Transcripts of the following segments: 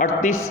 38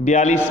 42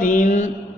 3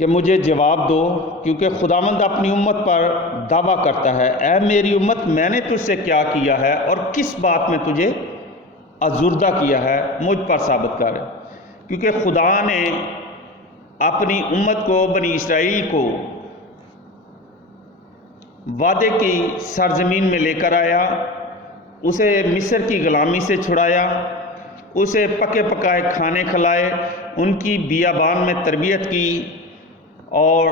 کہ مجھے جواب دو، کیونکہ خداوند اپنی امت پر دعویٰ کرتا ہے، اے میری امت، میں نے تجھ سے کیا کیا ہے اور کس بات میں تجھے ازردہ کیا ہے، مجھ پر ثابت کر۔ کیونکہ خدا نے اپنی امت کو، بنی اسرائیل کو وعدے کی سرزمین میں لے کر آیا، اسے مصر کی غلامی سے چھڑایا، اسے پکے پکائے کھانے کھلائے، ان کی بیابان میں تربیت کی اور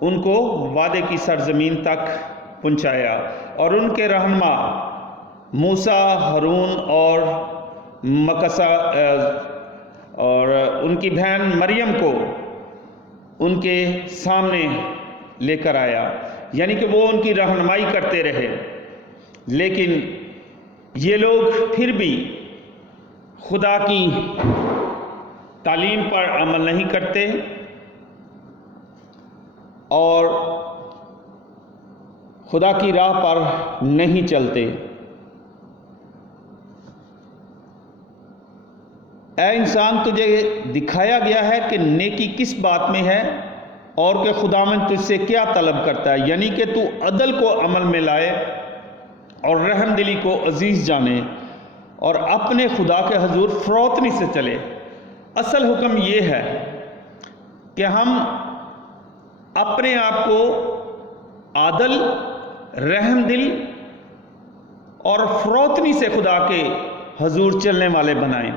ان کو وعدے کی سرزمین تک پہنچایا، اور ان کے رہنما موسیٰ، ہارون اور مکثا اور ان کی بہن مریم کو ان کے سامنے لے کر آیا، یعنی کہ وہ ان کی رہنمائی کرتے رہے۔ لیکن یہ لوگ پھر بھی خدا کی تعلیم پر عمل نہیں کرتے اور خدا کی راہ پر نہیں چلتے۔ اے انسان، تجھے دکھایا گیا ہے کہ نیکی کس بات میں ہے اور کہ خداوند تجھ سے کیا طلب کرتا ہے، یعنی کہ تو عدل کو عمل میں لائے اور رحم دلی کو عزیز جانے اور اپنے خدا کے حضور فروتنی سے چلے۔ اصل حکم یہ ہے کہ ہم اپنے آپ کو عادل، رحم دل اور فروتنی سے خدا کے حضور چلنے والے بنائیں۔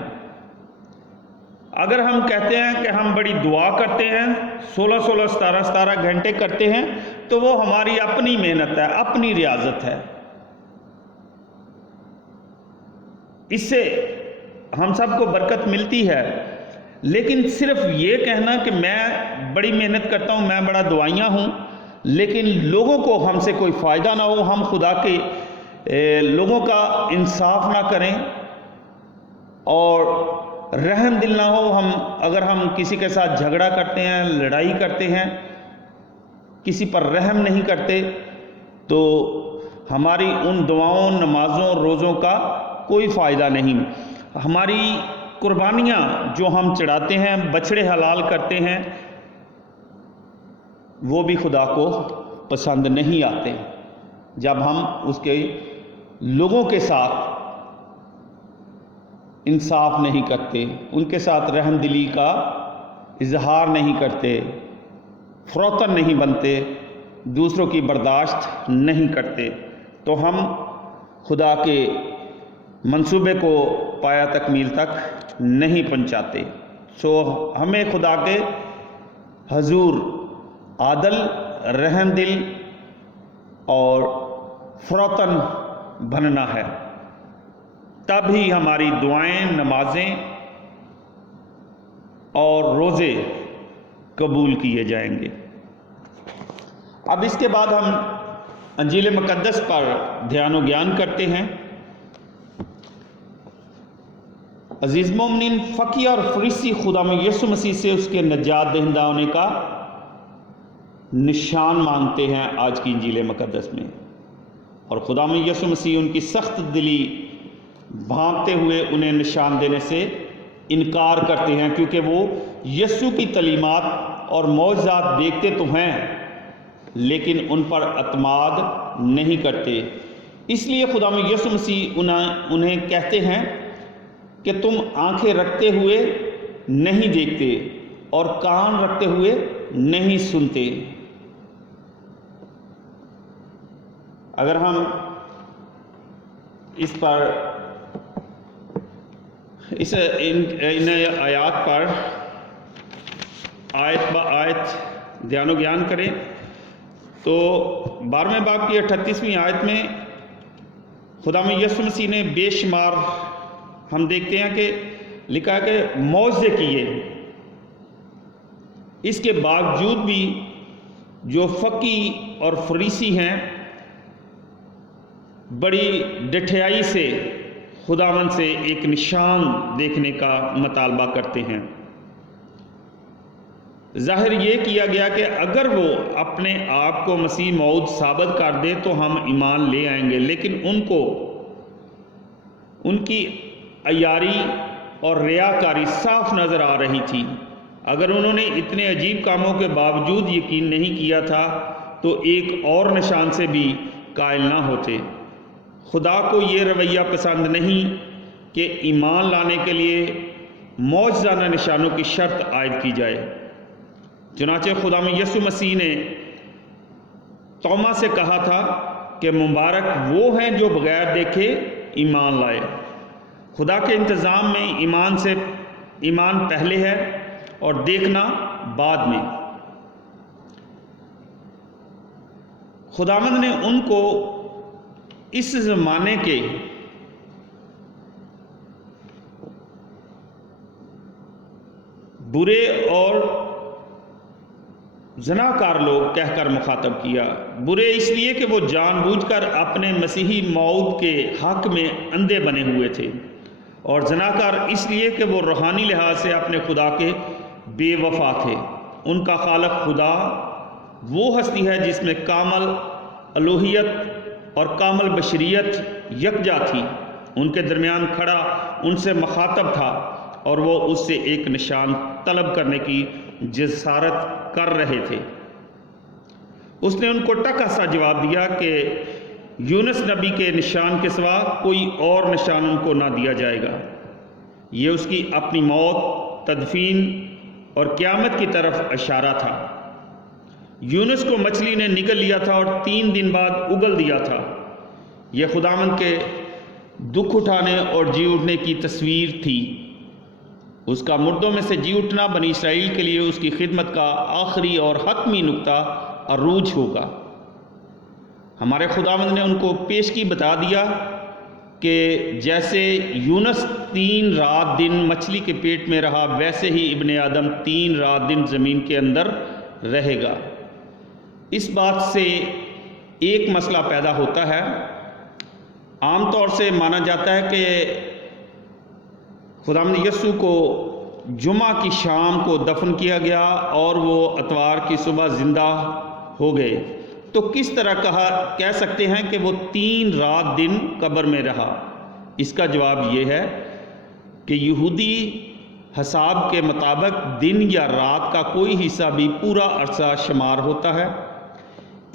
اگر ہم کہتے ہیں کہ ہم بڑی دعا کرتے ہیں، 16 گھنٹے کرتے ہیں، تو وہ ہماری اپنی محنت ہے، اپنی ریاضت ہے۔ اس سے ہم سب کو برکت ملتی ہے، لیکن صرف یہ کہنا کہ میں بڑی محنت کرتا ہوں، میں بڑا دعائیاں ہوں، لیکن لوگوں کو ہم سے کوئی فائدہ نہ ہو، ہم خدا کے لوگوں کا انصاف نہ کریں اور رحم دل نہ ہو، اگر ہم کسی کے ساتھ جھگڑا کرتے ہیں، لڑائی کرتے ہیں، کسی پر رحم نہیں کرتے، تو ہماری ان دعاؤں، نمازوں، روزوں کا کوئی فائدہ نہیں۔ ہماری قربانیاں جو ہم چڑھاتے ہیں، بچڑے حلال کرتے ہیں، وہ بھی خدا کو پسند نہیں آتے جب ہم اس کے لوگوں کے ساتھ انصاف نہیں کرتے، ان کے ساتھ رحم دلی کا اظہار نہیں کرتے، فروتن نہیں بنتے، دوسروں کی برداشت نہیں کرتے، تو ہم خدا کے منصوبے کو پایا تکمیل تک نہیں پہنچاتے۔ ہمیں خدا کے حضور عادل، رحم دل اور فروتن بننا ہے، تب ہی ہماری دعائیں، نمازیں اور روزے قبول کیے جائیں گے۔ اب اس کے بعد ہم انجیل مقدس پر دھیان و گیان کرتے ہیں۔ عزیز مومنین، فقیہ اور فریسی خداوند یسوع مسیح سے اس کے نجات دہندہ ہونے کا نشان مانگتے ہیں آج کی انجیل مقدس میں، اور خداوند یسوع مسیح ان کی سخت دلی بھانپتے ہوئے انہیں نشان دینے سے انکار کرتے ہیں، کیونکہ وہ یسوع کی تعلیمات اور معجزات دیکھتے تو ہیں لیکن ان پر اعتماد نہیں کرتے۔ اس لیے خداوند یسوع مسیح انہیں کہتے ہیں کہ تم آنکھیں رکھتے ہوئے نہیں دیکھتے اور کان رکھتے ہوئے نہیں سنتے۔ اگر ہم اس پر ان آیات پر آیت با آیت دھیان و گیان کریں تو 12ویں باب کی 38ویں آیت میں خداوند یسوع مسیح نے بے شمار ہم دیکھتے ہیں کہ لکھا ہے کہ معجزے کیے، اس کے باوجود بھی جو فقی اور فریسی ہیں بڑی ڈٹھیائی سے خداوند سے ایک نشان دیکھنے کا مطالبہ کرتے ہیں۔ ظاہر یہ کیا گیا کہ اگر وہ اپنے آپ کو مسیح موعود ثابت کر دے تو ہم ایمان لے آئیں گے، لیکن ان کو ان کی عیاری اور ریاکاری صاف نظر آ رہی تھی، اگر انہوں نے اتنے عجیب کاموں کے باوجود یقین نہیں کیا تھا تو ایک اور نشان سے بھی قائل نہ ہوتے۔ خدا کو یہ رویہ پسند نہیں کہ ایمان لانے کے لیے معجزانہ نشانوں کی شرط عائد کی جائے۔ چنانچہ خدا میں یسوع مسیح نے توما سے کہا تھا کہ مبارک وہ ہیں جو بغیر دیکھے ایمان لائے۔ خدا کے انتظام میں ایمان پہلے ہے اور دیکھنا بعد میں۔ خداوند نے ان کو اس زمانے کے برے اور زناکار لوگ کہہ کر مخاطب کیا۔ برے اس لیے کہ وہ جان بوجھ کر اپنے مسیحی موعود کے حق میں اندھے بنے ہوئے تھے، اور زناکار اس لیے کہ وہ روحانی لحاظ سے اپنے خدا کے بے وفا تھے۔ ان کا خالق خدا وہ ہستی ہے جس میں کامل الوہیت اور کامل بشریت یکجا تھی۔ ان کے درمیان کھڑا ان سے مخاطب تھا اور وہ اس سے ایک نشان طلب کرنے کی جسارت کر رہے تھے۔ اس نے ان کو ٹکا سا جواب دیا کہ یونس نبی کے نشان کے سوا کوئی اور نشان ان کو نہ دیا جائے گا۔ یہ اس کی اپنی موت، تدفین اور قیامت کی طرف اشارہ تھا۔ یونس کو مچھلی نے نگل لیا تھا اور 3 دن بعد اگل دیا تھا۔ یہ خداوند کے دکھ اٹھانے اور جی اٹھنے کی تصویر تھی۔ اس کا مردوں میں سے جی اٹھنا بنی اسرائیل کے لیے اس کی خدمت کا آخری اور حتمی نقطہ عروج ہوگا۔ ہمارے خداوند نے ان کو پیشگی بتا دیا کہ جیسے یونس 3 رات دن مچھلی کے پیٹ میں رہا، ویسے ہی ابن آدم 3 رات دن زمین کے اندر رہے گا۔ اس بات سے ایک مسئلہ پیدا ہوتا ہے۔ عام طور سے مانا جاتا ہے کہ خداوند یسوع کو جمعہ کی شام کو دفن کیا گیا اور وہ اتوار کی صبح زندہ ہو گئے۔ تو کس طرح کہہ سکتے ہیں کہ وہ 3 رات دن قبر میں رہا؟ اس کا جواب یہ ہے کہ یہودی حساب کے مطابق دن یا رات کا کوئی حصہ بھی پورا عرصہ شمار ہوتا ہے۔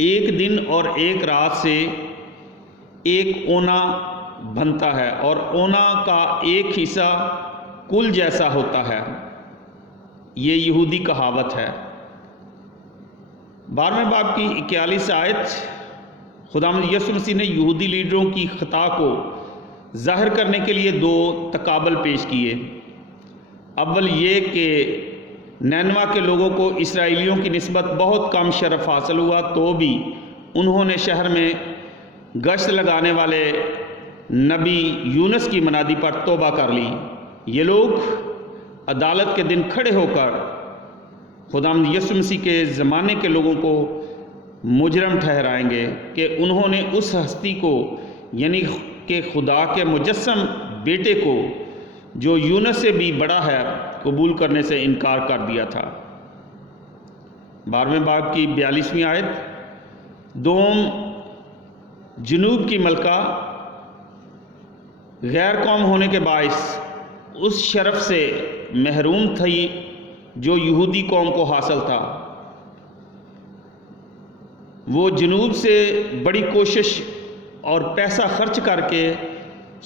ایک دن اور ایک رات سے ایک اونا بنتا ہے اور اونا کا ایک حصہ کل جیسا ہوتا ہے۔ یہ یہودی کہاوت ہے۔ 12ویں باب کی 41 آیت، خداوند یسوع مسیح نے یہودی لیڈروں کی خطا کو ظاہر کرنے کے لیے 2 تقابل پیش کیے۔ اول یہ کہ نینوا کے لوگوں کو اسرائیلیوں کی نسبت بہت کم شرف حاصل ہوا، تو بھی انہوں نے شہر میں گشت لگانے والے نبی یونس کی منادی پر توبہ کر لی۔ یہ لوگ عدالت کے دن کھڑے ہو کر خداوند یسوع مسیح کے زمانے کے لوگوں کو مجرم ٹھہرائیں گے کہ انہوں نے اس ہستی کو، یعنی کہ خدا کے مجسم بیٹے کو جو یونس سے بھی بڑا ہے، قبول کرنے سے انکار کر دیا تھا۔ 12ویں باب کی 42ویں آیت، دوم جنوب کی ملکہ غیر قوم ہونے کے باعث اس شرف سے محروم تھی جو یہودی قوم کو حاصل تھا۔ وہ جنوب سے بڑی کوشش اور پیسہ خرچ کر کے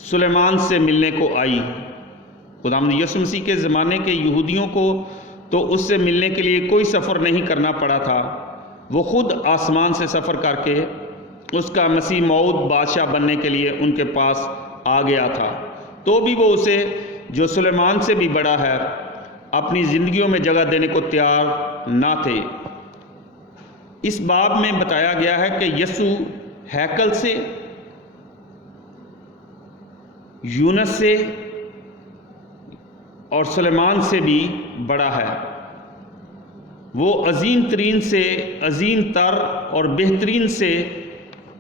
سلیمان سے ملنے کو آئی۔ خداوند یسوع مسیح کے زمانے کے یہودیوں کو تو اس سے ملنے کے لیے کوئی سفر نہیں کرنا پڑا تھا، وہ خود آسمان سے سفر کر کے اس کا مسیح موعود بادشاہ بننے کے لیے ان کے پاس آ گیا تھا، تو بھی وہ اسے جو سلیمان سے بھی بڑا ہے اپنی زندگیوں میں جگہ دینے کو تیار نہ تھے۔ اس باب میں بتایا گیا ہے کہ یسوع ہیکل سے، یونس سے اور سلیمان سے بھی بڑا ہے۔ وہ عظیم ترین سے عظیم تر اور بہترین سے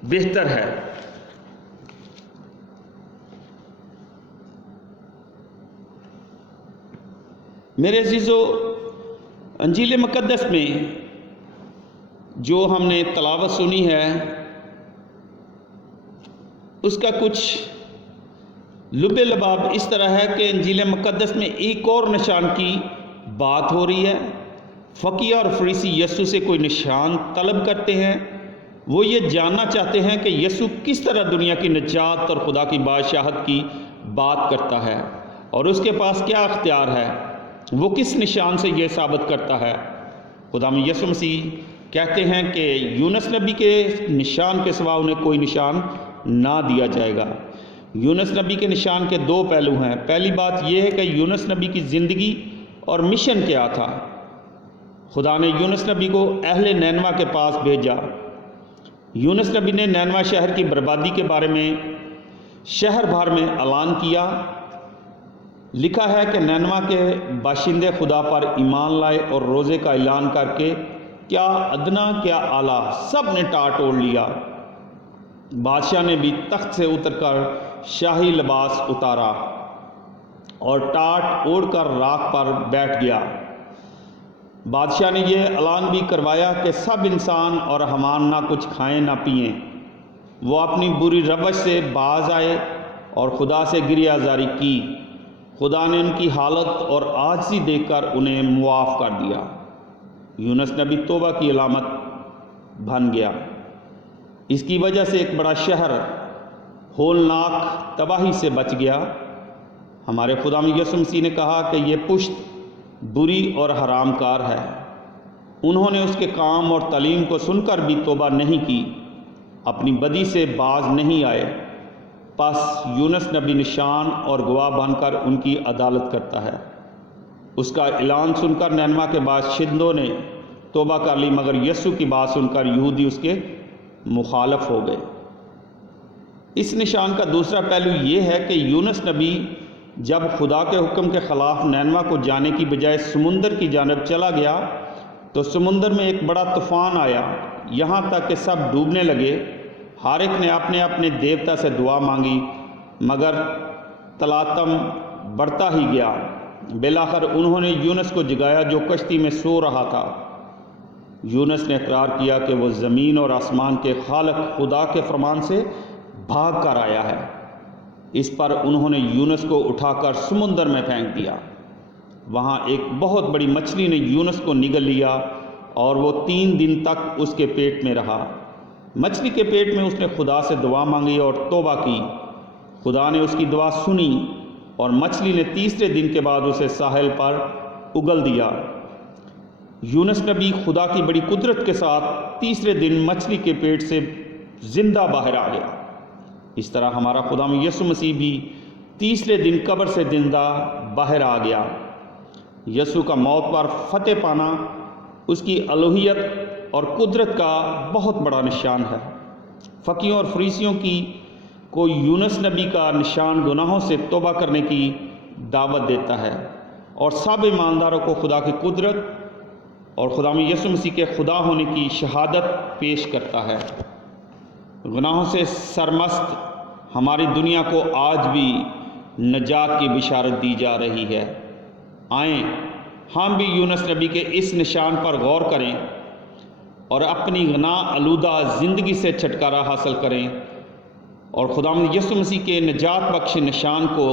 بہتر ہے۔ میرے عزیزو، انجیل مقدس میں جو ہم نے تلاوت سنی ہے اس کا کچھ لب لباب اس طرح ہے کہ انجیل مقدس میں ایک اور نشان کی بات ہو رہی ہے۔ فقیہ اور فریسی یسوع سے کوئی نشان طلب کرتے ہیں۔ وہ یہ جاننا چاہتے ہیں کہ یسوع کس طرح دنیا کی نجات اور خدا کی بادشاہت کی بات کرتا ہے اور اس کے پاس کیا اختیار ہے۔ وہ کس نشان سے یہ ثابت کرتا ہے۔ خداوند یسوع مسیح کہتے ہیں کہ یونس نبی کے نشان کے سوا انہیں کوئی نشان نہ دیا جائے گا۔ یونس نبی کے نشان کے دو پہلو ہیں۔ پہلی بات یہ ہے کہ یونس نبی کی زندگی اور مشن کیا تھا۔ خدا نے یونس نبی کو اہل نینوا کے پاس بھیجا۔ یونس نبی نے نینوا شہر کی بربادی کے بارے میں شہر بھر میں اعلان کیا۔ لکھا ہے کہ نینوا کے باشندے خدا پر ایمان لائے اور روزے کا اعلان کر کے کیا ادنا کیا اعلیٰ سب نے ٹاٹ اوڑھ لیا۔ بادشاہ نے بھی تخت سے اتر کر شاہی لباس اتارا اور ٹاٹ اوڑھ کر راکھ پر بیٹھ گیا۔ بادشاہ نے یہ اعلان بھی کروایا کہ سب انسان اور حیوان نہ کچھ کھائیں نہ پئیں۔ وہ اپنی بری روش سے باز آئے اور خدا سے گریہ زاری کی۔ خدا نے ان کی حالت اور عاجزی دیکھ کر انہیں معاف کر دیا۔ یونس نبی توبہ کی علامت بن گیا۔ اس کی وجہ سے ایک بڑا شہر ہولناک تباہی سے بچ گیا۔ ہمارے خداوند یسوع مسیح نے کہا کہ یہ پشت بری اور حرام کار ہے۔ انہوں نے اس کے کام اور تعلیم کو سن کر بھی توبہ نہیں کی، اپنی بدی سے باز نہیں آئے۔ پس یونس نبی نشان اور گواہ بن کر ان کی عدالت کرتا ہے۔ اس کا اعلان سن کر نینوا کے باشندوں نے توبہ کر لی، مگر یسوع کی بات سن کر یہودی اس کے مخالف ہو گئے۔ اس نشان کا دوسرا پہلو یہ ہے کہ یونس نبی جب خدا کے حکم کے خلاف نینوا کو جانے کی بجائے سمندر کی جانب چلا گیا تو سمندر میں ایک بڑا طوفان آیا، یہاں تک کہ سب ڈوبنے لگے۔ ہر ایک نے اپنے اپنے دیوتا سے دعا مانگی، مگر تلاطم بڑھتا ہی گیا۔ بالآخر انہوں نے یونس کو جگایا جو کشتی میں سو رہا تھا۔ یونس نے اقرار کیا کہ وہ زمین اور آسمان کے خالق خدا کے فرمان سے بھاگ کر آیا ہے۔ اس پر انہوں نے یونس کو اٹھا کر سمندر میں پھینک دیا۔ وہاں ایک بہت بڑی مچھلی نے یونس کو نگل لیا اور وہ 3 دن تک اس کے پیٹ میں رہا۔ مچھلی کے پیٹ میں اس نے خدا سے دعا مانگی اور توبہ کی۔ خدا نے اس کی دعا سنی اور مچھلی نے تیسرے دن کے بعد اسے ساحل پر اگل دیا۔ یونس نبی خدا کی بڑی قدرت کے ساتھ تیسرے دن مچھلی کے پیٹ سے زندہ باہر آ گیا۔ اس طرح ہمارا خداوند یسوع مسیح بھی تیسرے دن قبر سے زندہ باہر آ گیا۔ یسوع کا موت پر فتح پانا اس کی الوہیت اور قدرت کا بہت بڑا نشان ہے۔ فقیوں اور فریسیوں کی کو یونس نبی کا نشان گناہوں سے توبہ کرنے کی دعوت دیتا ہے اور سب ایمانداروں کو خدا کی قدرت اور خداوند یسوع مسیح کے خدا ہونے کی شہادت پیش کرتا ہے۔ گناہوں سے سرمست ہماری دنیا کو آج بھی نجات کی بشارت دی جا رہی ہے۔ آئیں ہم بھی یونس نبی کے اس نشان پر غور کریں اور اپنی گناہ آلودہ زندگی سے چھٹکارا حاصل کریں اور خداوند یسوع مسیح کے نجات بخش نشان کو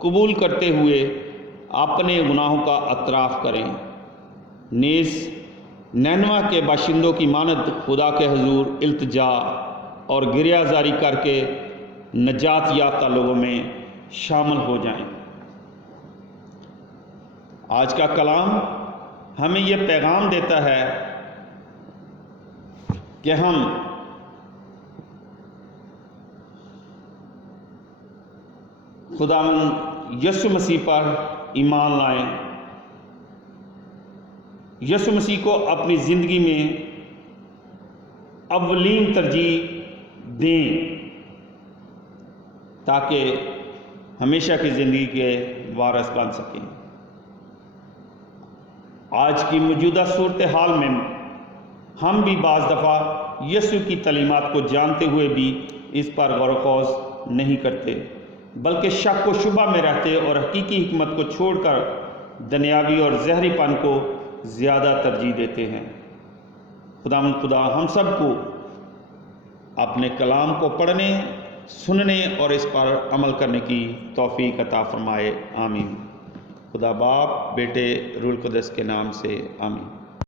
قبول کرتے ہوئے اپنے گناہوں کا اعتراف کریں۔ نیز نینوا کے باشندوں کی مانند خدا کے حضور التجا اور گریہ زاری کر کے نجات یافتہ لوگوں میں شامل ہو جائیں۔ آج کا کلام ہمیں یہ پیغام دیتا ہے کہ ہم خداوند یسوع مسیح پر ایمان لائیں، یسوع مسیح کو اپنی زندگی میں اولین ترجیح دیں تاکہ ہمیشہ کی زندگی کے وارث بن سکیں۔ آج کی موجودہ صورتحال میں ہم بھی بعض دفعہ یسوع کی تعلیمات کو جانتے ہوئے بھی اس پر غور و خوض نہیں کرتے، بلکہ شک و شبہ میں رہتے اور حقیقی حکمت کو چھوڑ کر دنیاوی اور زہری پن کو زیادہ ترجیح دیتے ہیں۔ خدا ہم سب کو اپنے کلام کو پڑھنے، سننے اور اس پر عمل کرنے کی توفیق عطا فرمائے، آمین۔ خدا باپ بیٹے روح القدس کے نام سے آمین۔